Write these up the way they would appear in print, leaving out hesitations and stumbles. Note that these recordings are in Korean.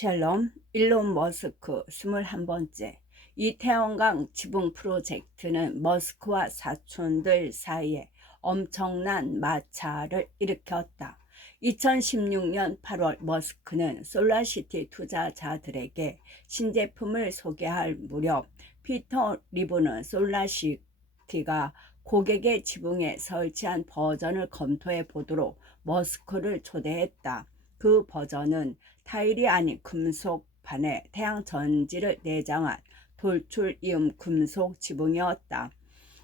샬롬, 일론 머스크 21번째. 이 태양광 지붕 프로젝트는 머스크와 사촌들 사이에 엄청난 마찰을 일으켰다. 2016년 8월 머스크는 솔라시티 투자자들에게 신제품을 소개할 무렵 피터 리브는 솔라시티가 고객의 지붕에 설치한 버전을 검토해 보도록 머스크를 초대했다. 그 버전은 타일이 아닌 금속판에 태양 전지를 내장한 돌출이음 금속 지붕이었다.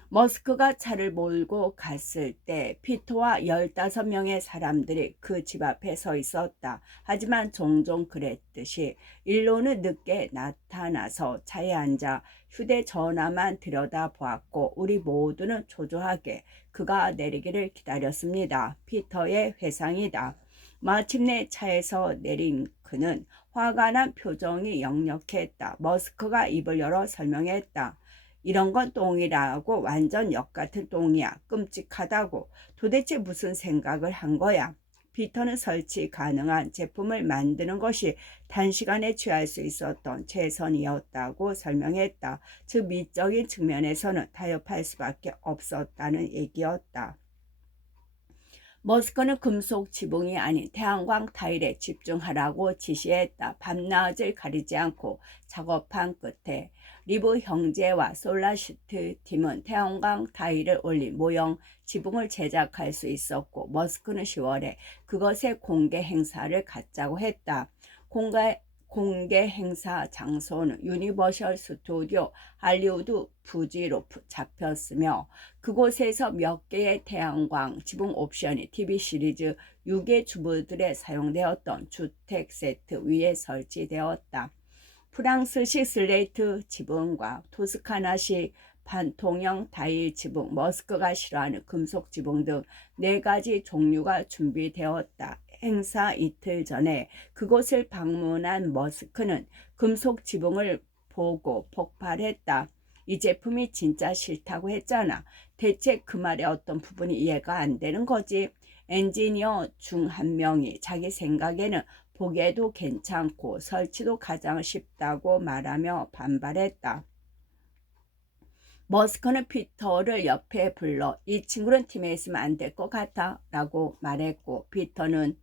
머스크가 차를 몰고 갔을 때 피터와 15명의 사람들이 그 집 앞에 서 있었다. 하지만 종종 그랬듯이 일론은 늦게 나타나서 차에 앉아 휴대전화만 들여다보았고 우리 모두는 초조하게 그가 내리기를 기다렸습니다. 피터의 회상이다. 마침내 차에서 내린 그는 화가 난 표정이 역력했다. 머스크가 입을 열어 설명했다. 이런 건 똥이라고. 완전 역같은 똥이야. 끔찍하다고. 도대체 무슨 생각을 한 거야? 피터는 설치 가능한 제품을 만드는 것이 단시간에 취할 수 있었던 최선이었다고 설명했다. 즉 미적인 측면에서는 타협할 수밖에 없었다는 얘기였다. 머스크는 금속 지붕이 아닌 태양광 타일에 집중하라고 지시했다. 밤낮을 가리지 않고 작업한 끝에 리브 형제와 솔라시트 팀은 태양광 타일을 올린 모형 지붕을 제작할 수 있었고 머스크는 10월에 그것의 공개 행사를 갖자고 했다. 공개 행사 장소는 유니버셜 스튜디오 할리우드 부지로 잡혔으며 그곳에서 몇 개의 태양광 지붕 옵션이 TV 시리즈 6의 주부들에 사용되었던 주택 세트 위에 설치되었다. 프랑스식 슬레이트 지붕과 토스카나식 반통형 타일 지붕, 머스크가 싫어하는 금속 지붕 등 4가지 종류가 준비되었다. 행사 이틀 전에 그곳을 방문한 머스크는 금속 지붕을 보고 폭발했다. 이 제품이 진짜 싫다고 했잖아. 대체 그 말의 어떤 부분이 이해가 안 되는 거지? 엔지니어 중 한 명이 자기 생각에는 보기에도 괜찮고 설치도 가장 쉽다고 말하며 반발했다. 머스크는 피터를 옆에 불러 이 친구는 팀에 있으면 안 될 것 같아 라고 말했고 피터는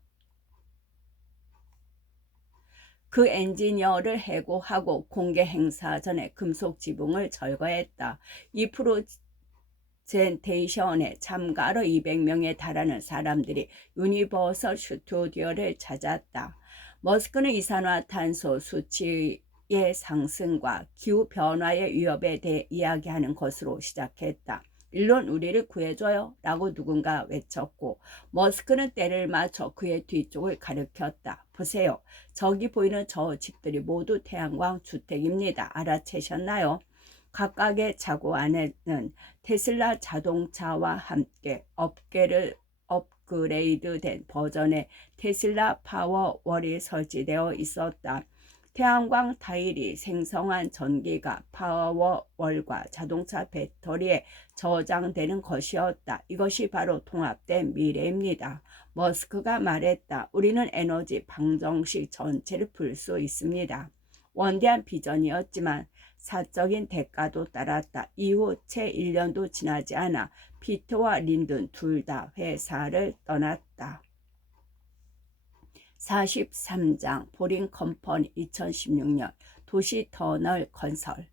그 엔지니어를 해고하고 공개 행사 전에 금속 지붕을 철거했다. 이 프레젠테이션에 참가로 200명에 달하는 사람들이 유니버설 스튜디오를 찾았다. 머스크는 이산화탄소 수치의 상승과 기후변화의 위협에 대해 이야기하는 것으로 시작했다. 일론 우리를 구해줘요 라고 누군가 외쳤고 머스크는 때를 맞춰 그의 뒤쪽을 가리켰다. 보세요. 저기 보이는 저 집들이 모두 태양광 주택입니다. 알아채셨나요? 각각의 차고 안에는 테슬라 자동차와 함께 업계를 업그레이드된 버전의 테슬라 파워월이 설치되어 있었다. 태양광 타일이 생성한 전기가 파워월과 자동차 배터리에 저장되는 것이었다. 이것이 바로 통합된 미래입니다. 머스크가 말했다. 우리는 에너지 방정식 전체를 풀 수 있습니다. 원대한 비전이었지만 사적인 대가도 따랐다. 이후 채 1년도 지나지 않아 피터와 린든 둘 다 회사를 떠났다. 43장 보링 컴퍼니 2016년 도시 터널 건설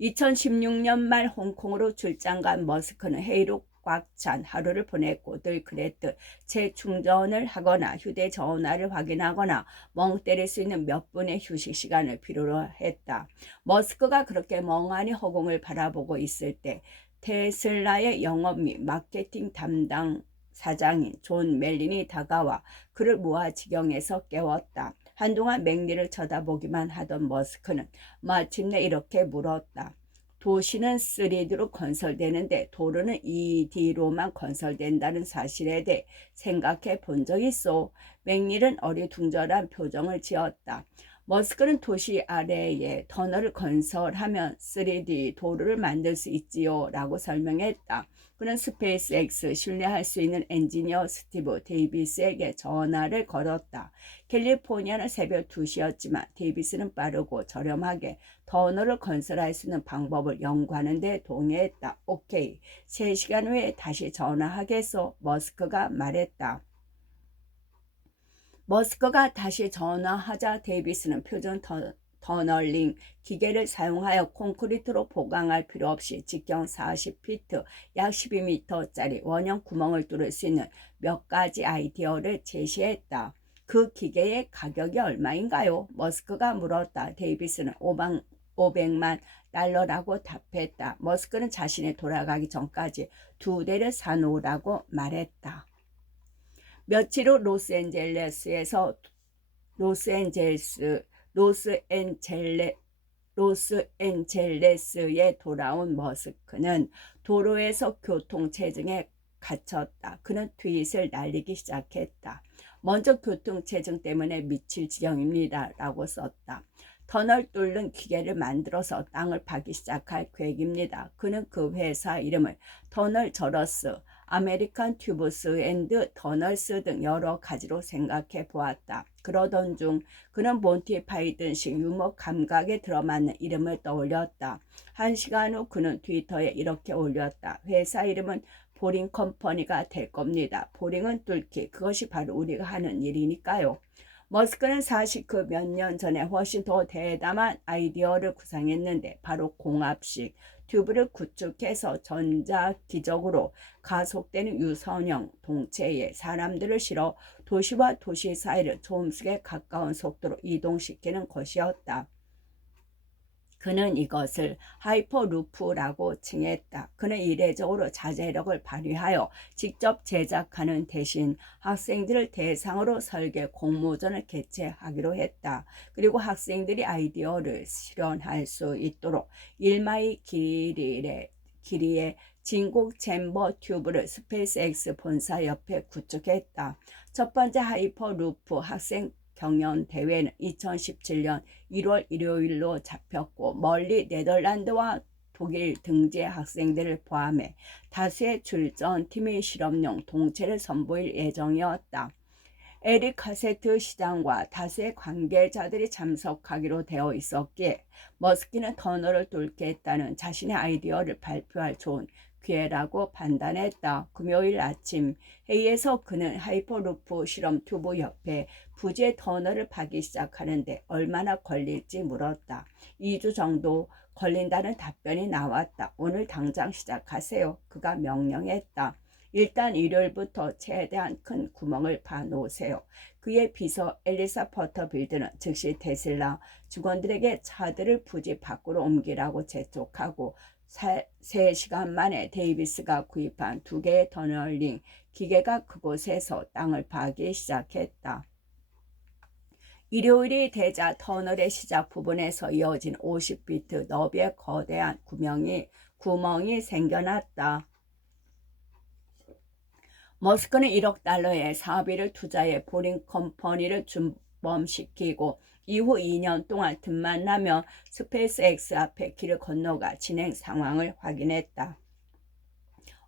2016년 말 홍콩으로 출장 간 머스크는 회의로 꽉 찬 하루를 보냈고 늘 그랬듯 재충전을 하거나 휴대전화를 확인하거나 멍 때릴 수 있는 몇 분의 휴식 시간을 필요로 했다. 머스크가 그렇게 멍하니 허공을 바라보고 있을 때 테슬라의 영업 및 마케팅 담당 사장인 존 멜린이 다가와 그를 무아지경에서 깨웠다. 한동안 맥리를 쳐다보기만 하던 머스크는 마침내 이렇게 물었다. 도시는 3D로 건설되는데 도로는 2D로만 건설된다는 사실에 대해 생각해 본 적 있어? 맥릴은 어리둥절한 표정을 지었다. 머스크는 도시 아래에 터널을 건설하면 3D 도로를 만들 수 있지요 라고 설명했다. 그는 스페이스X 신뢰할 수 있는 엔지니어 스티브 데이비스에게 전화를 걸었다. 캘리포니아는 새벽 2시였지만 데이비스는 빠르고 저렴하게 터널을 건설할 수 있는 방법을 연구하는 데 동의했다. 오케이, 3시간 후에 다시 전화하겠소, 머스크가 말했다. 머스크가 다시 전화하자 데이비스는 표준 터널링 기계를 사용하여 콘크리트로 보강할 필요 없이 직경 40피트 약 12m짜리 원형 구멍을 뚫을 수 있는 몇 가지 아이디어를 제시했다. 그 기계의 가격이 얼마인가요? 머스크가 물었다. 데이비스는 500만 달러라고 답했다. 머스크는 자신이 돌아가기 전까지 2대를 사놓으라고 말했다. 며칠 후 로스앤젤레스에 돌아온 머스크는 도로에서 교통체증에 갇혔다. 그는 트윗을 날리기 시작했다. 먼저 교통체증 때문에 미칠 지경입니다 라고 썼다. 터널 뚫는 기계를 만들어서 땅을 파기 시작할 계획입니다. 그는 그 회사 이름을 터널 저러스, 아메리칸 튜브스 앤드 터널스 등 여러 가지로 생각해 보았다. 그러던 중 그는 몬티 파이든식 유머 감각에 들어맞는 이름을 떠올렸다. 1시간 후 그는 트위터에 이렇게 올렸다. 회사 이름은 보링 컴퍼니가 될 겁니다. 보링은 뚫기, 그것이 바로 우리가 하는 일이니까요. 머스크는 사실 그 몇 년 전에 훨씬 더 대담한 아이디어를 구상했는데 바로 공합식 튜브를 구축해서 전자기적으로 가속되는 유선형 동체에 사람들을 실어 도시와 도시 사이를 조음속에 가까운 속도로 이동시키는 것이었다. 그는 이것을 하이퍼루프라고 칭했다. 그는 이례적으로 자제력을 발휘하여 직접 제작하는 대신 학생들을 대상으로 설계 공모전을 개최하기로 했다. 그리고 학생들이 아이디어를 실현할 수 있도록 1마일 길이의 진공 챔버 튜브를 스페이스X 본사 옆에 구축했다. 첫 번째 하이퍼루프 학생 경연 대회는 2017년 1월 일요일로 잡혔고 멀리 네덜란드와 독일 등지의 학생들을 포함해 다수의 출전팀의 실험용 동체를 선보일 예정이었다. 에릭 카세트 시장과 다수의 관계자들이 참석하기로 되어 있었기에 머스키는 터널을 뚫겠다는 자신의 아이디어를 발표할 좋은 기회라고 판단했다. 금요일 아침 회의에서 그는 하이퍼루프 실험 튜브 옆에 부지의 터널을 파기 시작하는데 얼마나 걸릴지 물었다. 2주 정도 걸린다는 답변이 나왔다. 오늘 당장 시작하세요. 그가 명령했다. 일단 일요일부터 최대한 큰 구멍을 파 놓으세요. 그의 비서 엘리사 버터빌드는 즉시 테슬라 직원들에게 차들을 부지 밖으로 옮기라고 재촉하고 3시간 만에 데이비스가 구입한 2개의 터널링 기계가 그곳에서 땅을 파기 시작했다. 일요일이 되자 터널의 시작 부분에서 이어진 50피트 너비의 거대한 구멍이 생겨났다. 머스크는 1억 달러의 사업비를 투자해 보링 컴퍼니를 준범시키고 이후 2년 동안 틈만 나면 스페이스X 앞에 길을 건너가 진행 상황을 확인했다.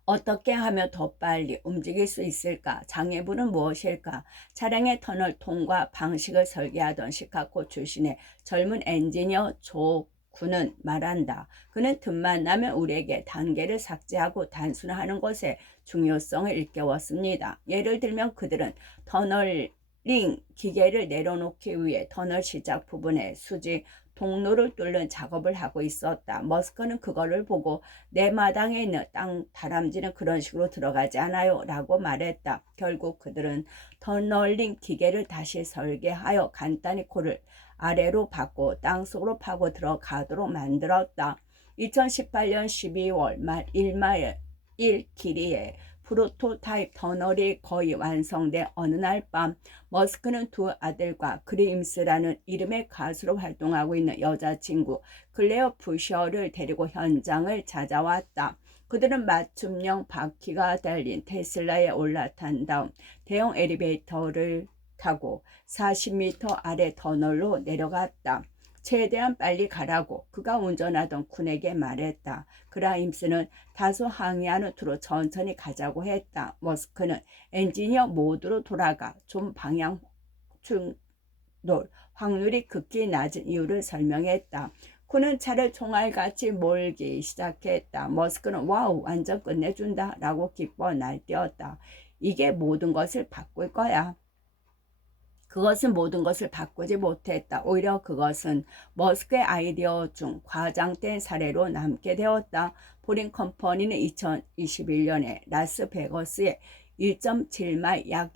어떻게 하면 더 빨리 움직일 수 있을까? 장애물은 무엇일까? 차량의 터널 통과 방식을 설계하던 시카고 출신의 젊은 엔지니어 조 군은 말한다. 그는 틈만 나면 우리에게 단계를 삭제하고 단순화하는 것의 중요성을 일깨웠습니다. 예를 들면 그들은 터널링 기계를 내려놓기 위해 터널 시작 부분에 수직 통로를 뚫는 작업을 하고 있었다. 머스크는 그거를 보고 내 마당에 있는 땅 다람쥐는 그런 식으로 들어가지 않아요 라고 말했다. 결국 그들은 터널링 기계를 다시 설계하여 간단히 코를 아래로 받고 땅속으로 파고 들어가도록 만들었다. 2018년 12월 말 1마일 1길이의 프로토타입 터널이 거의 완성된 어느 날 밤 머스크는 두 아들과 그림스라는 이름의 가수로 활동하고 있는 여자친구 클레어 부셔를 데리고 현장을 찾아왔다. 그들은 맞춤형 바퀴가 달린 테슬라에 올라탄 다음 대형 엘리베이터를 타고 40m 아래 터널로 내려갔다. 최대한 빨리 가라고 그가 운전하던 쿤에게 말했다. 그라임스는 다소 항의하는 투로 천천히 가자고 했다. 머스크는 엔지니어 모드로 돌아가 좀 방향 충돌 확률이 극히 낮은 이유를 설명했다. 쿤은 차를 총알같이 몰기 시작했다. 머스크는 와우 완전 끝내준다 라고 기뻐 날뛰었다. 이게 모든 것을 바꿀 거야. 그것은 모든 것을 바꾸지 못했다. 오히려 그것은 머스크의 아이디어 중 과장된 사례로 남게 되었다. 보링 컴퍼니는 2021년에 라스베거스의 1.7마일 약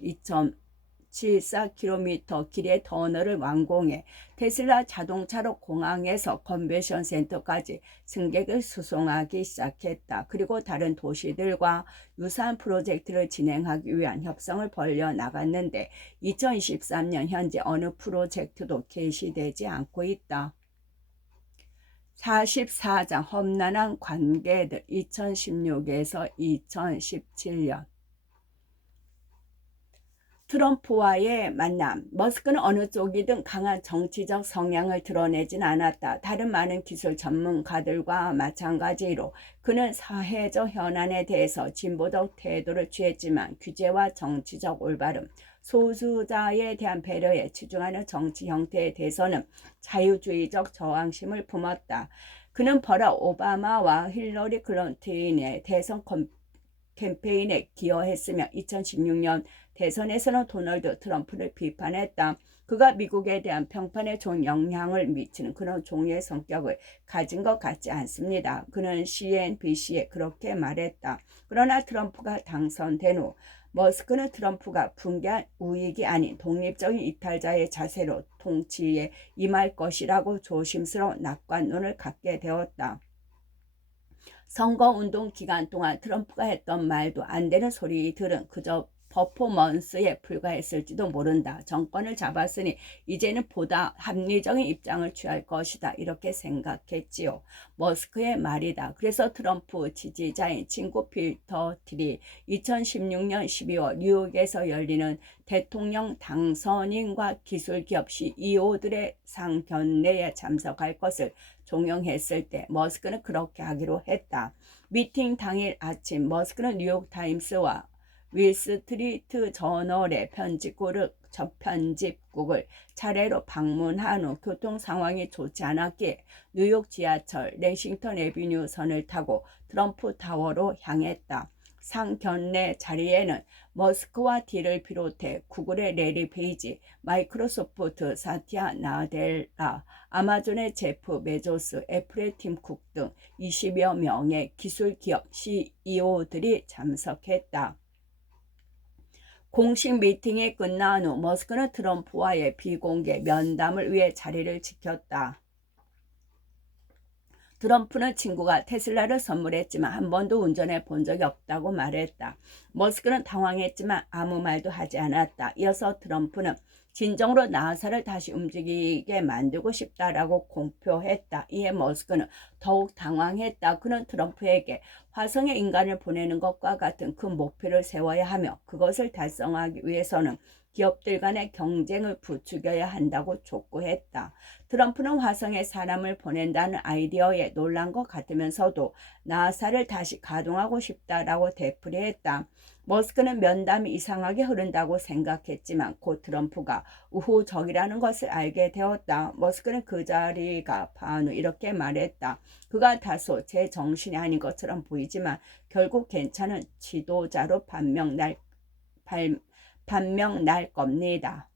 2.74km 길의 터널을 완공해 테슬라 자동차로 공항에서 컨벤션 센터까지 승객을 수송하기 시작했다. 그리고 다른 도시들과 유사한 프로젝트를 진행하기 위한 협상을 벌여 나갔는데 2023년 현재 어느 프로젝트도 개시되지 않고 있다. 44장 험난한 관계들 2016에서 2017년 트럼프와의 만남. 머스크는 어느 쪽이든 강한 정치적 성향을 드러내진 않았다. 다른 많은 기술 전문가들과 마찬가지로 그는 사회적 현안에 대해서 진보적 태도를 취했지만 규제와 정치적 올바름, 소수자에 대한 배려에 치중하는 정치 형태에 대해서는 자유주의적 저항심을 품었다. 그는 버락 오바마와 힐러리 클린턴의 대선 캠페인에 기여했으며 2016년 대선에서는 도널드 트럼프를 비판했다. 그가 미국에 대한 평판에 좋은 영향을 미치는 그런 종류의 성격을 가진 것 같지 않습니다. 그는 CNBC에 그렇게 말했다. 그러나 트럼프가 당선된 후 머스크는 트럼프가 붕괴한 우익이 아닌 독립적인 이탈자의 자세로 통치에 임할 것이라고 조심스러운 낙관론을 갖게 되었다. 선거운동 기간 동안 트럼프가 했던 말도 안 되는 소리들은 그저 퍼포먼스에 불과했을지도 모른다. 정권을 잡았으니 이제는 보다 합리적인 입장을 취할 것이다. 이렇게 생각했지요. 머스크의 말이다. 그래서 트럼프 지지자인 친구 필터 틸이 2016년 12월 뉴욕에서 열리는 대통령 당선인과 기술기업 CEO들의 상견례에 참석할 것을 종용했을 때 머스크는 그렇게 하기로 했다. 미팅 당일 아침 머스크는 뉴욕타임스와 윌스트리트 저널의 편집국을 차례로 방문한 후 교통 상황이 좋지 않았기에 뉴욕 지하철 랭싱턴 애비뉴 선을 타고 트럼프 타워로 향했다. 상견례 자리에는 머스크와 딜을 비롯해 구글의 레리 페이지, 마이크로소프트 사티아 나델라, 아마존의 제프 베조스, 애플의 팀 쿡 등 20여 명의 기술기업 CEO들이 참석했다. 공식 미팅이 끝난 후 머스크는 트럼프와의 비공개 면담을 위해 자리를 지켰다. 트럼프는 친구가 테슬라를 선물했지만 한 번도 운전해 본 적이 없다고 말했다. 머스크는 당황했지만 아무 말도 하지 않았다. 이어서 트럼프는 진정으로 나사를 다시 움직이게 만들고 싶다라고 공표했다. 이에 머스크는 더욱 당황했다. 그는 트럼프에게 화성에 인간을 보내는 것과 같은 큰 목표를 세워야 하며 그것을 달성하기 위해서는 기업들 간의 경쟁을 부추겨야 한다고 촉구했다. 트럼프는 화성에 사람을 보낸다는 아이디어에 놀란 것 같으면서도 나사를 다시 가동하고 싶다라고 되풀이했다. 머스크는 면담이 이상하게 흐른다고 생각했지만 곧 트럼프가 우호적이라는 것을 알게 되었다. 머스크는 그 자리가 반 후 이렇게 말했다. 그가 다소 제 정신이 아닌 것처럼 보이지만 결국 괜찮은 지도자로 반명날 겁니다.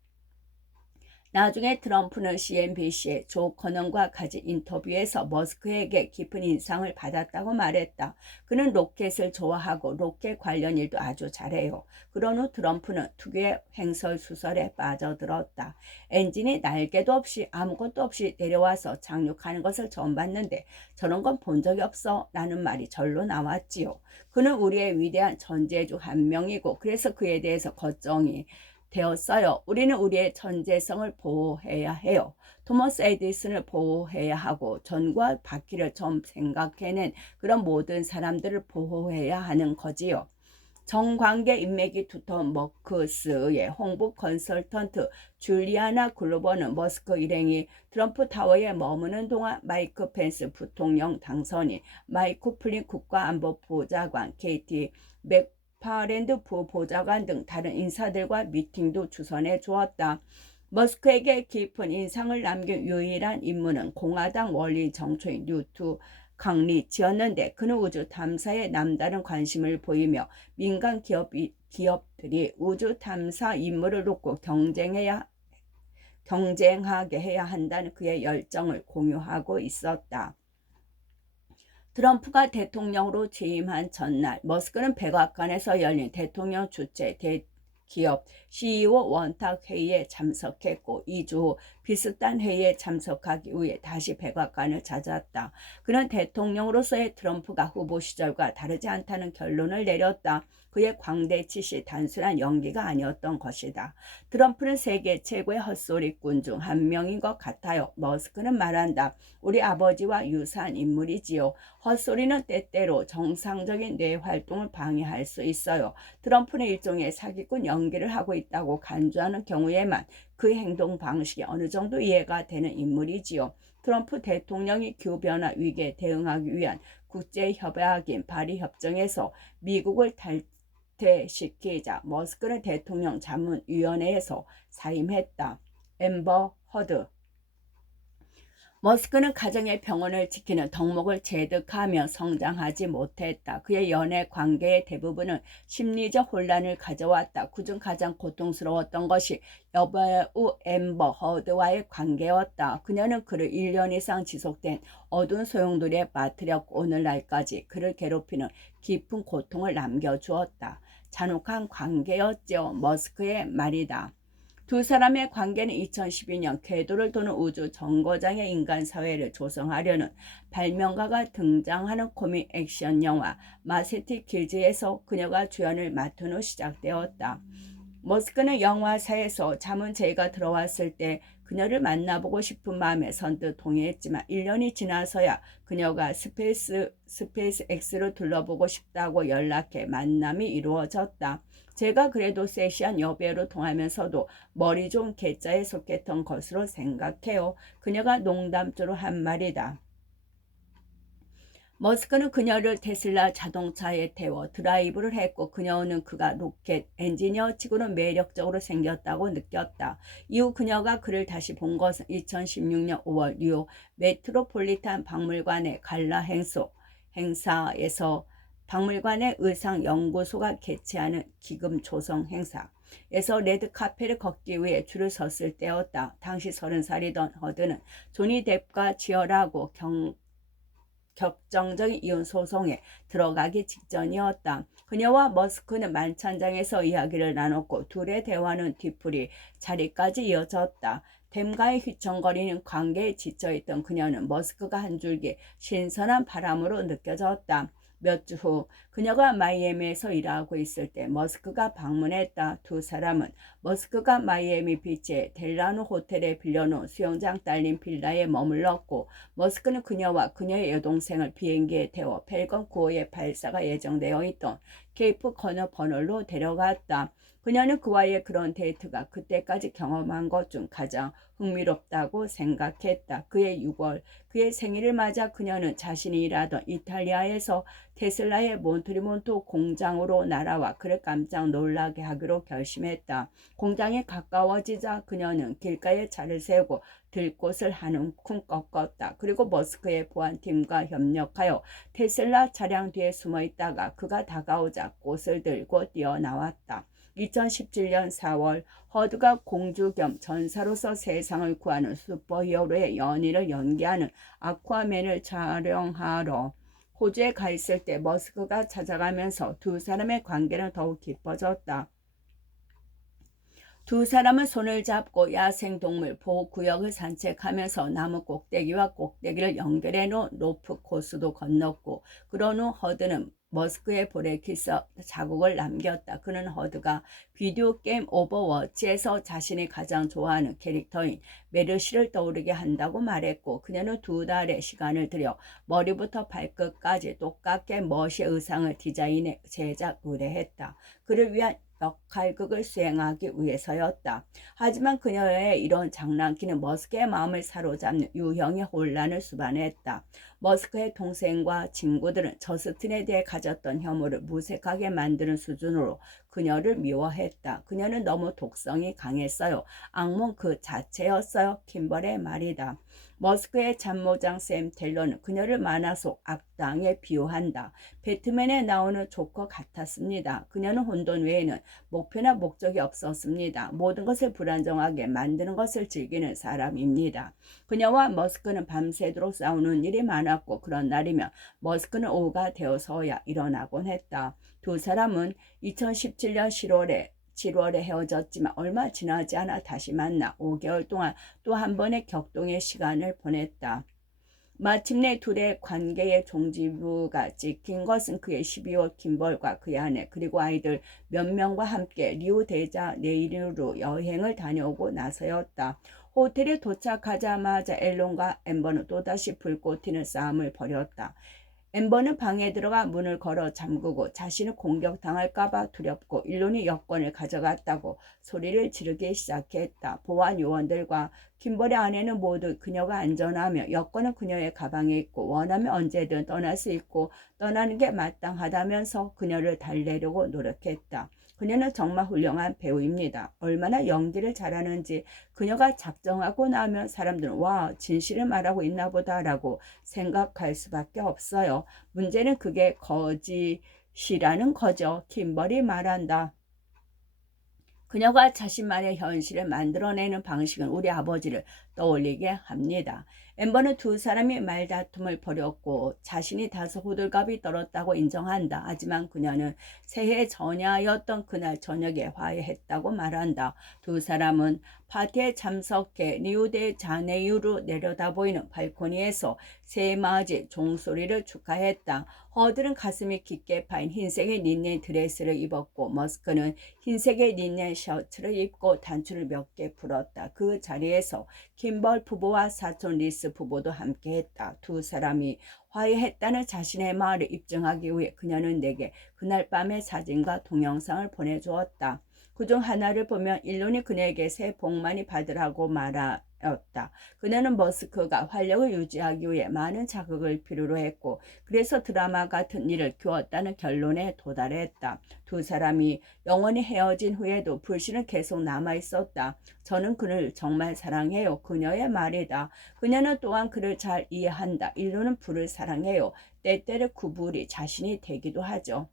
나중에 트럼프는 CNBC의 조 커넌과 가진 인터뷰에서 머스크에게 깊은 인상을 받았다고 말했다. 그는 로켓을 좋아하고 로켓 관련 일도 아주 잘해요. 그런 후 트럼프는 특유의 횡설수설에 빠져들었다. 엔진이 날개도 없이 아무것도 없이 내려와서 착륙하는 것을 처음 봤는데 저런 건 본 적이 없어 라는 말이 절로 나왔지요. 그는 우리의 위대한 천재 중 한 명이고 그래서 그에 대해서 걱정이 되었어요. 우리는 우리의 천재성을 보호해야 해요. 토머스 에디슨을 보호해야 하고 전과 바퀴를 처음 생각해낸 그런 모든 사람들을 보호해야 하는 거지요. 정관계 인맥이 두터운 머스크의 홍보 컨설턴트 줄리아나 글로버는 머스크 일행이 트럼프 타워에 머무는 동안 마이크 펜스 부통령 당선인, 마이크 플린 국가안보보좌관, KT 맥파랜드 부보좌관 등 다른 인사들과 미팅도 주선해 주었다. 머스크에게 깊은 인상을 남긴 유일한 인물은 공화당 원리 정초인 뉴트 강리치였는데, 그는 우주 탐사에 남다른 관심을 보이며 민간 기업들이 우주 탐사 임무를 놓고 경쟁하게 해야 한다는 그의 열정을 공유하고 있었다. 트럼프가 대통령으로 취임한 전날, 머스크는 백악관에서 열린 대통령 주최 기업 CEO 원탁 회의에 참석했고, 2주 후 비슷한 회의에 참석하기 위해 다시 백악관을 찾았다. 그는 대통령으로서의 트럼프가 후보 시절과 다르지 않다는 결론을 내렸다. 그의 광대치시 단순한 연기가 아니었던 것이다. 트럼프는 세계 최고의 헛소리꾼 중 한 명인 것 같아요. 머스크는 말한다. 우리 아버지와 유사한 인물이지요. 헛소리는 때때로 정상적인 뇌 활동을 방해할 수 있어요. 트럼프는 일종의 사기꾼 연기를 하고 있다고 간주하는 경우에만 그 행동 방식이 어느 정도 이해가 되는 인물이지요. 트럼프 대통령이 기후변화 위기에 대응하기 위한 국제협약인 파리협정에서 미국을 탈퇴시키자 머스크는 대통령 자문위원회에서 사임했다. 앰버 허드. 머스크는 가정의 평온을 지키는 덕목을 체득하며 성장하지 못했다. 그의 연애 관계의 대부분은 심리적 혼란을 가져왔다. 그중 가장 고통스러웠던 것이 여배우 앰버 허드와의 관계였다. 그녀는 그를 1년 이상 지속된 어두운 소용돌이에 빠뜨렸고 오늘날까지 그를 괴롭히는 깊은 고통을 남겨주었다. 잔혹한 관계였죠. 머스크의 말이다. 두 사람의 관계는 2012년 궤도를 도는 우주 정거장의 인간 사회를 조성하려는 발명가가 등장하는 코믹 액션 영화 마세티 킬즈에서 그녀가 주연을 맡은 후 시작되었다. 머스크는 영화사에서 자문제의가 들어왔을 때 그녀를 만나보고 싶은 마음에 선뜻 동의했지만 1년이 지나서야 그녀가 스페이스X를 둘러보고 싶다고 연락해 만남이 이루어졌다. 제가 그래도 섹시한 여배우로 통하면서도 머리 좀 개짜에 속했던 것으로 생각해요. 그녀가 농담조로 한 말이다. 머스크는 그녀를 테슬라 자동차에 태워 드라이브를 했고, 그녀는 그가 로켓 엔지니어치고는 매력적으로 생겼다고 느꼈다. 이후 그녀가 그를 다시 본 것은 2016년 5월 뉴욕 메트로폴리탄 박물관의 갈라 행사에서 박물관의 의상연구소가 개최하는 기금 조성 행사에서 레드카펫을 걷기 위해 줄을 섰을 때였다. 당시 30살이던 허드는 조니 뎁과 치열하고 격정적인 이혼 소송에 들어가기 직전이었다. 그녀와 머스크는 만찬장에서 이야기를 나눴고 둘의 대화는 뒤풀이 자리까지 이어졌다. 댐과의 휘청거리는 관계에 지쳐있던 그녀는 머스크가 한 줄기 신선한 바람으로 느껴졌다. 몇 주 후 그녀가 마이애미에서 일하고 있을 때 머스크가 방문했다. 두 사람은 머스크가 마이애미 비치의 델라노 호텔에 빌려놓은 수영장 딸린 빌라에 머물렀고, 머스크는 그녀와 그녀의 여동생을 비행기에 태워 펠건 9호의 발사가 예정되어 있던 케이프 커너버널로 데려갔다. 그녀는 그와의 그런 데이트가 그때까지 경험한 것 중 가장 흥미롭다고 생각했다. 그의 6월, 그의 생일을 맞아 그녀는 자신이 일하던 이탈리아에서 테슬라의 몬트리몬토 공장으로 날아와 그를 깜짝 놀라게 하기로 결심했다. 공장에 가까워지자 그녀는 길가에 차를 세우고 들꽃을 한움큼 꺾었다. 그리고 머스크의 보안팀과 협력하여 테슬라 차량 뒤에 숨어 있다가 그가 다가오자 꽃을 들고 뛰어나왔다. 2017년 4월 허드가 공주 겸 전사로서 세상을 구하는 슈퍼히어로의 연인을 연기하는 아쿠아맨을 촬영하러 호주에 가 있을 때 머스크가 찾아가면서 두 사람의 관계는 더욱 깊어졌다. 두 사람은 손을 잡고 야생동물 보호구역을 산책하면서 나무 꼭대기와 꼭대기를 연결해 놓은 로프 코스도 건넜고, 그런 후 허드는 머스크의 볼에 키스 자국을 남겼다. 그는 허드가 비디오 게임 오버워치에서 자신이 가장 좋아하는 캐릭터인 메르시를 떠오르게 한다고 말했고, 그녀는 2달의 시간을 들여 머리부터 발끝까지 똑같게 멋의 의상을 디자인해 제작 의뢰했다. 그를 위한 역할극을 수행하기 위해서였다. 하지만 그녀의 이런 장난기는 머스크의 마음을 사로잡는 유형의 혼란을 수반했다. 머스크의 동생과 친구들은 저스틴에 대해 가졌던 혐오를 무색하게 만드는 수준으로 그녀를 미워했다. 그녀는 너무 독성이 강했어요. 악몽 그 자체였어요. 킴벌의 말이다. 머스크의 참모장 샘 텔러는 그녀를 만화 속 악당에 비유한다. 배트맨에 나오는 조커 같았습니다. 그녀는 혼돈 외에는 목표나 목적이 없었습니다. 모든 것을 불안정하게 만드는 것을 즐기는 사람입니다. 그녀와 머스크는 밤새도록 싸우는 일이 많았고, 그런 날이면 머스크는 오후가 되어서야 일어나곤 했다. 두 사람은 2017년 7월에 헤어졌지만 얼마 지나지 않아 다시 만나 5개월 동안 또 한 번의 격동의 시간을 보냈다. 마침내 둘의 관계의 종지부가 찍힌 것은 그의 12월 킴벌과 그의 아내 그리고 아이들 몇 명과 함께 리우데자네이루로 여행을 다녀오고 나서였다. 호텔에 도착하자마자 앨런과 엠버는 또다시 불꽃 튀는 싸움을 벌였다. 엠버는 방에 들어가 문을 걸어 잠그고 자신을 공격당할까봐 두렵고, 일론이 여권을 가져갔다고 소리를 지르기 시작했다. 보안 요원들과 킴벌의 아내는 모두 그녀가 안전하며 여권은 그녀의 가방에 있고 원하면 언제든 떠날 수 있고 떠나는 게 마땅하다면서 그녀를 달래려고 노력했다. 그녀는 정말 훌륭한 배우입니다. 얼마나 연기를 잘하는지, 그녀가 작정하고 나면 사람들은 와, 진실을 말하고 있나 보다라고 생각할 수밖에 없어요. 문제는 그게 거짓이라는 거죠. 킴벌이 말한다. 그녀가 자신만의 현실을 만들어내는 방식은 우리 아버지를 떠올리게 합니다. 엠버는 두 사람이 말다툼을 벌였고 자신이 다소 호들갑이 떨었다고 인정한다. 하지만 그녀는 새해 전야였던 그날 저녁에 화해했다고 말한다. 두 사람은 파티에 참석해 리우데자네이루로 내려다보이는 발코니에서 새해맞이 종소리를 축하했다. 허들은 가슴이 깊게 파인 흰색의 린넨 드레스를 입었고, 머스크는 흰색의 린넨 셔츠를 입고 단추를 몇 개 풀었다. 그 자리에서 킴벌 부부와 사촌 리스 부부도 함께했다. 두 사람이 화해했다는 자신의 말을 입증하기 위해 그녀는 내게 그날 밤의 사진과 동영상을 보내주었다. 그중 하나를 보면 일론이 그녀에게 새해 복 많이 받으라고 말하였다. 그녀는 머스크가 활력을 유지하기 위해 많은 자극을 필요로 했고, 그래서 드라마 같은 일을 키웠다는 결론에 도달했다. 두 사람이 영원히 헤어진 후에도 불씨는 계속 남아있었다. 저는 그를 정말 사랑해요. 그녀의 말이다. 그녀는 또한 그를 잘 이해한다. 일론은 불을 사랑해요. 때때로 그 불이 자신이 되기도 하죠.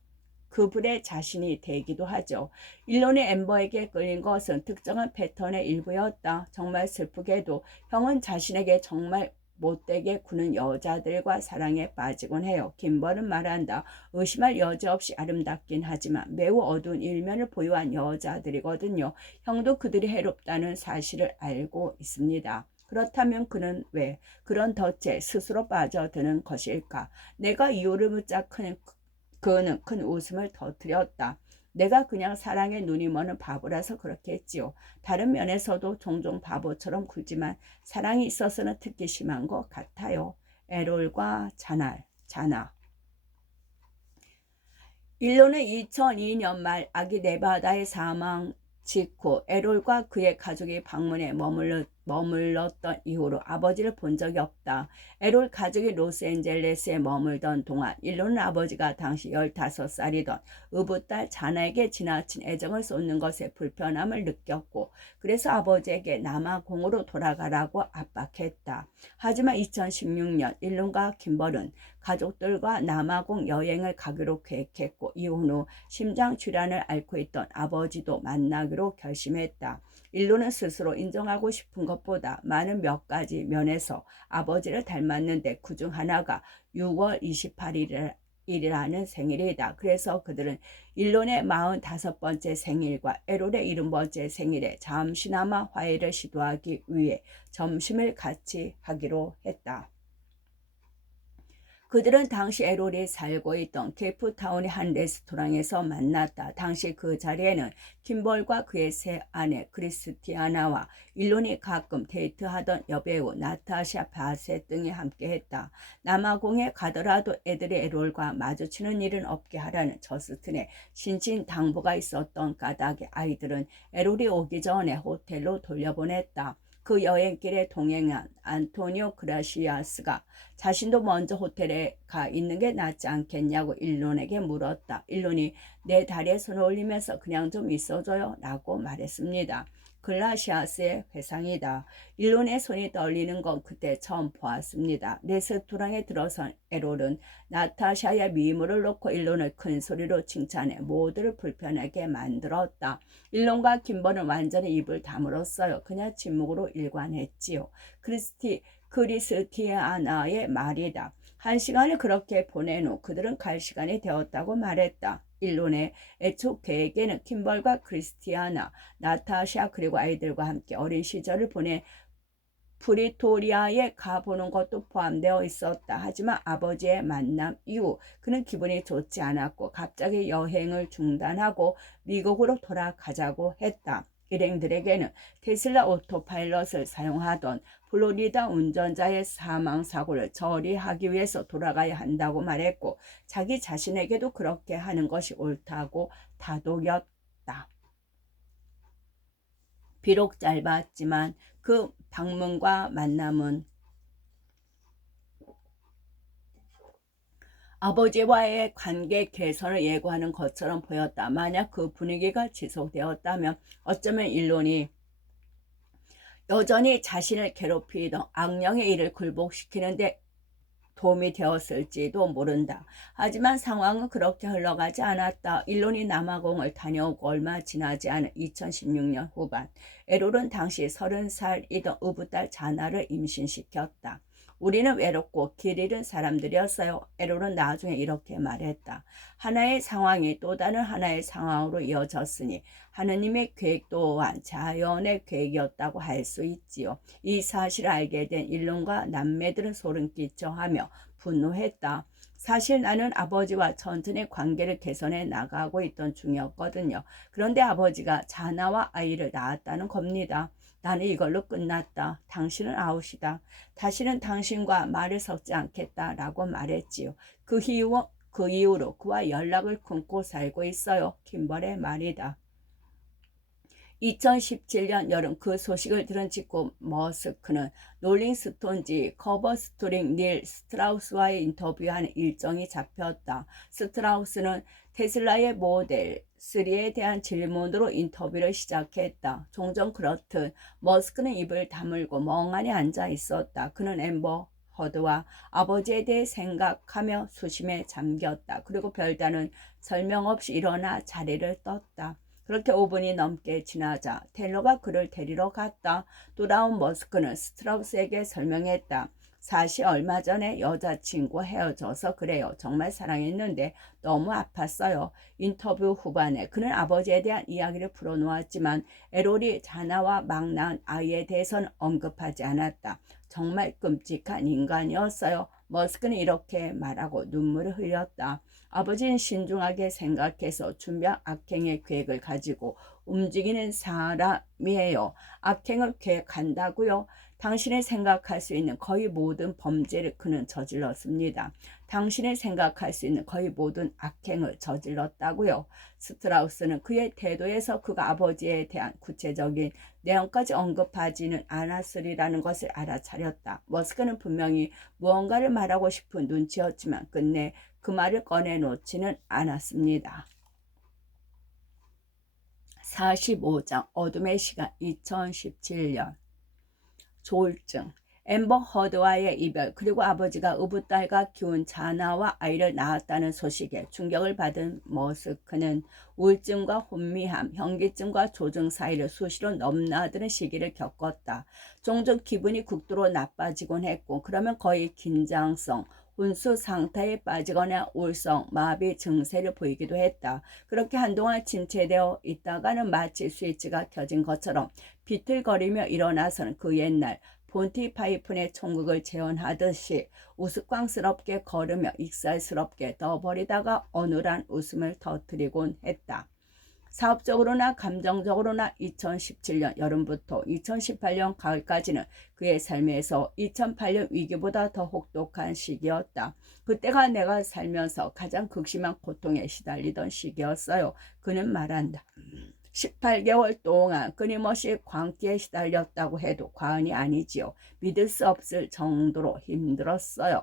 그 불에 자신이 되기도 하죠. 일론이 엠버에게 끌린 것은 특정한 패턴의 일부였다. 정말 슬프게도 형은 자신에게 정말 못되게 구는 여자들과 사랑에 빠지곤 해요. 김벌은 말한다. 의심할 여지 없이 아름답긴 하지만 매우 어두운 일면을 보유한 여자들이거든요. 형도 그들이 해롭다는 사실을 알고 있습니다. 그렇다면 그는 왜 그런 덫에 스스로 빠져드는 것일까? 내가 이유를 묻자 그는 큰 웃음을 터뜨렸다. 내가 그냥 사랑에 눈이 머는 바보라서 그렇게 했지요. 다른 면에서도 종종 바보처럼 굴지만 사랑이 있어서는 특히 심한 것 같아요. 에롤과 자나. 일론은 2002년 말 아기 네바다의 사망 직후 에롤과 그의 가족이 방문에 머물렀던 이후로 아버지를 본 적이 없다. 에롤 가족이 로스앤젤레스에 머물던 동안 일론은 아버지가 당시 15살이던 의붓딸 자나에게 지나친 애정을 쏟는 것에 불편함을 느꼈고, 그래서 아버지에게 남아공으로 돌아가라고 압박했다. 하지만 2016년 일론과 김벌은 가족들과 남아공 여행을 가기로 계획했고, 이혼 후 심장질환을 앓고 있던 아버지도 만나기로 결심했다. 일론은 스스로 인정하고 싶은 것보다 많은 몇 가지 면에서 아버지를 닮았는데, 그중 하나가 6월 28일에 일이라는 생일이다. 그래서 그들은 일론의 45번째 생일과 에롤의 70번째 생일에 잠시나마 화해를 시도하기 위해 점심을 같이 하기로 했다. 그들은 당시 에롤이 살고 있던 케이프타운의 한 레스토랑에서 만났다. 당시 그 자리에는 킴벌과 그의 새 아내 크리스티아나와 일론이 가끔 데이트하던 여배우 나타샤 바셋 등이 함께했다. 남아공에 가더라도 애들이 에롤과 마주치는 일은 없게 하라는 저스틴의 신신당부가 있었던 까닭에 아이들은 에롤이 오기 전에 호텔로 돌려보냈다. 그 여행길에 동행한 안토니오 그라시아스가 자신도 먼저 호텔에 가 있는 게 낫지 않겠냐고 일론에게 물었다. 일론이 내 다리에 손을 올리면서 그냥 좀 있어줘요 라고 말했습니다. 글라시아스의 회상이다. 일론의 손이 떨리는 건 그때 처음 보았습니다. 레스토랑에 들어선 에롤은 나타샤의 미모를 놓고 일론을 큰 소리로 칭찬해 모두를 불편하게 만들었다. 일론과 김벌은 완전히 입을 다물었어요. 그냥 침묵으로 일관했지요. 크리스티아나의 말이다. 1시간을 그렇게 보낸 후 그들은 갈 시간이 되었다고 말했다. 일론의 애초 계획에는 킴벌과 크리스티아나, 나타샤 그리고 아이들과 함께 어린 시절을 보내 프리토리아에 가보는 것도 포함되어 있었다. 하지만 아버지의 만남 이후 그는 기분이 좋지 않았고 갑자기 여행을 중단하고 미국으로 돌아가자고 했다. 일행들에게는 테슬라 오토파일럿을 사용하던 플로리다 운전자의 사망사고를 처리하기 위해서 돌아가야 한다고 말했고 자기 자신에게도 그렇게 하는 것이 옳다고 다독였다. 비록 짧았지만 그 방문과 만남은 아버지와의 관계 개선을 예고하는 것처럼 보였다. 만약 그 분위기가 지속되었다면 어쩌면 일론이 여전히 자신을 괴롭히던 악령의 일을 굴복시키는데 도움이 되었을지도 모른다. 하지만 상황은 그렇게 흘러가지 않았다. 일론이 남아공을 다녀오고 얼마 지나지 않은 2016년 후반 에롤은 당시 30살이던 의붓딸 자나를 임신시켰다. 우리는 외롭고 길 잃은 사람들이었어요. 에롤은 나중에 이렇게 말했다. 하나의 상황이 또 다른 하나의 상황으로 이어졌으니 하느님의 계획 또한 자연의 계획이었다고 할 수 있지요. 이 사실을 알게 된 일론과 남매들은 소름 끼쳐하며 분노했다. 사실 나는 아버지와 천천히 관계를 개선해 나가고 있던 중이었거든요. 그런데 아버지가 자나와 아이를 낳았다는 겁니다. 나는 이걸로 끝났다. 당신은 아웃이다. 다시는 당신과 말을 섞지 않겠다라고 말했지요. 그 이후로 그와 연락을 끊고 살고 있어요. 킴벌의 말이다. 2017년 여름 그 소식을 들은 직후 머스크는 롤링스톤지 커버 스토링 닐 스트라우스와의 인터뷰하는 일정이 잡혔다. 스트라우스는 테슬라의 모델 3에 대한 질문으로 인터뷰를 시작했다. 종종 그렇듯 머스크는 입을 다물고 멍하니 앉아 있었다. 그는 앰버 허드와 아버지에 대해 생각하며 수심에 잠겼다. 그리고 별다른 설명 없이 일어나 자리를 떴다. 그렇게 5분이 넘게 지나자 텔러가 그를 데리러 갔다. 돌아온 머스크는 스트라우스에게 설명했다. 사실 얼마 전에 여자친구와 헤어져서 그래요. 정말 사랑했는데 너무 아팠어요. 인터뷰 후반에 그는 아버지에 대한 이야기를 풀어놓았지만 에롤이 자나와 막 낳은 아이에 대해서는 언급하지 않았다. 정말 끔찍한 인간이었어요. 머스크는 이렇게 말하고 눈물을 흘렸다. 아버지는 신중하게 생각해서 준비한 악행의 계획을 가지고 움직이는 사람이에요. 악행을 계획한다고요? 당신이 생각할 수 있는 거의 모든 범죄를 그는 저질렀습니다. 당신이 생각할 수 있는 거의 모든 악행을 저질렀다고요. 스트라우스는 그의 태도에서 그가 아버지에 대한 구체적인 내용까지 언급하지는 않았으리라는 것을 알아차렸다. 머스크는 분명히 무언가를 말하고 싶은 눈치였지만 끝내 그 말을 꺼내놓지는 않았습니다. 45장 어둠의 시간 2017년 조울증 앰버 허드와의 이별 그리고 아버지가 의붓딸과 키운 자나와 아이를 낳았다는 소식에 충격을 받은 머스크는 우울증과 혼미함, 현기증과 조증 사이를 수시로 넘나드는 시기를 겪었다. 종종 기분이 극도로 나빠지곤 했고 그러면 거의 긴장성, 혼수 상태에 빠지거나 울성, 마비 증세를 보이기도 했다. 그렇게 한동안 침체되어 있다가는 마치 스위치가 켜진 것처럼 비틀거리며 일어나서는 그 옛날 폰티 파이픈의 총극을 재현하듯이 우스꽝스럽게 걸으며 익살스럽게 떠버리다가 어눌한 웃음을 터뜨리곤 했다. 사업적으로나 감정적으로나 2017년 여름부터 2018년 가을까지는 그의 삶에서 2008년 위기보다 더 혹독한 시기였다. 그때가 내가 살면서 가장 극심한 고통에 시달리던 시기였어요. 그는 말한다. 18개월 동안 끊임없이 광기에 시달렸다고 해도 과언이 아니지요. 믿을 수 없을 정도로 힘들었어요.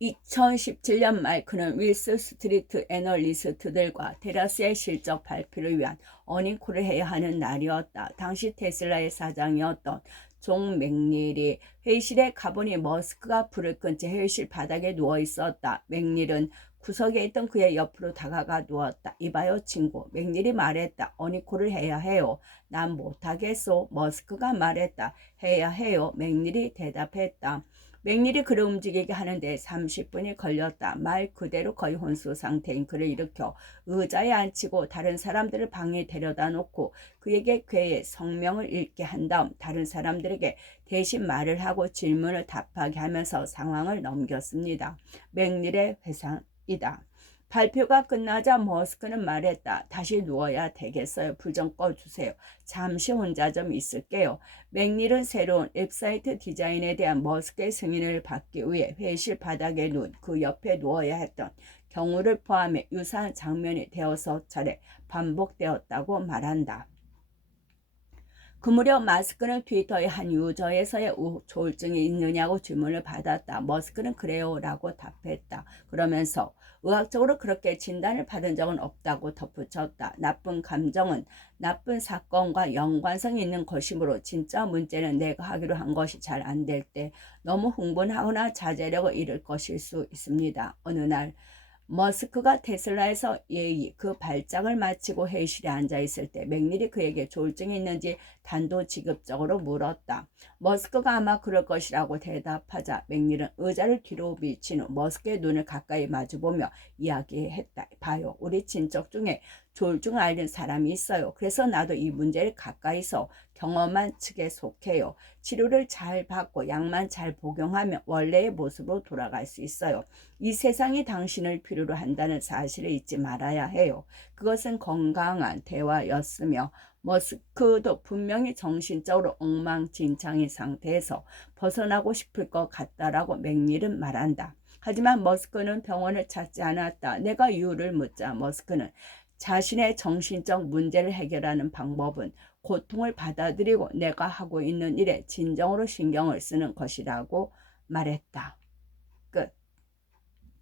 2017년 말 그는 윌스 스트리트 애널리스트들과 테라스의 실적 발표를 위한 어닝콜을 해야 하는 날이었다. 당시 테슬라의 사장이었던 존 맥닐이 회의실에 가보니 머스크가 불을 끈 채 회의실 바닥에 누워 있었다. 맥닐은 구석에 있던 그의 옆으로 다가가 누웠다. 이봐요 친구. 맥닐이 말했다. 어닝콜을 해야 해요. 난 못하겠소. 머스크가 말했다. 해야 해요. 맥닐이 대답했다. 맥닐이 그를 움직이게 하는데 30분이 걸렸다. 말 그대로 거의 혼수 상태인 그를 일으켜 의자에 앉히고 다른 사람들을 방에 데려다 놓고 그에게 그의 성명을 읽게 한 다음 다른 사람들에게 대신 말을 하고 질문을 답하게 하면서 상황을 넘겼습니다. 맥닐의 회상이다. 발표가 끝나자 머스크는 말했다. 다시 누워야 되겠어요. 불 좀 꺼주세요. 잠시 혼자 좀 있을게요. 맥닐은 새로운 웹사이트 디자인에 대한 머스크의 승인을 받기 위해 회의실 바닥에 누운 그 옆에 누워야 했던 경우를 포함해 유사한 장면이 대여섯 차례 반복되었다고 말한다. 그 무렵 마스크는 트위터의 한 유저에서의 우울증이 있느냐고 질문을 받았다. 머스크는 그래요 라고 답했다. 그러면서 의학적으로 그렇게 진단을 받은 적은 없다고 덧붙였다. 나쁜 감정은 나쁜 사건과 연관성이 있는 것이므로 진짜 문제는 내가 하기로 한 것이 잘 안 될 때 너무 흥분하거나 자제력을 잃을 것일 수 있습니다. 어느 날 머스크가 테슬라에서 예의 그 발작을 마치고 회의실에 앉아있을 때 맥닐이 그에게 조울증이 있는지 단도직입적으로 물었다. 머스크가 아마 그럴 것이라고 대답하자 맥닐은 의자를 뒤로 밀친 후 머스크의 눈을 가까이 마주보며 이야기했다. 봐요. 우리 친척 중에 조울증 앓는 사람이 있어요. 그래서 나도 이 문제를 가까이서 경험한 측에 속해요. 치료를 잘 받고 약만 잘 복용하면 원래의 모습으로 돌아갈 수 있어요. 이 세상이 당신을 필요로 한다는 사실을 잊지 말아야 해요. 그것은 건강한 대화였으며 머스크도 분명히 정신적으로 엉망진창인 상태에서 벗어나고 싶을 것 같다라고 맥닐은 말한다. 하지만 머스크는 병원을 찾지 않았다. 내가 이유를 묻자 머스크는 자신의 정신적 문제를 해결하는 방법은 고통을 받아들이고 내가 하고 있는 일에 진정으로 신경을 쓰는 것이라고 말했다.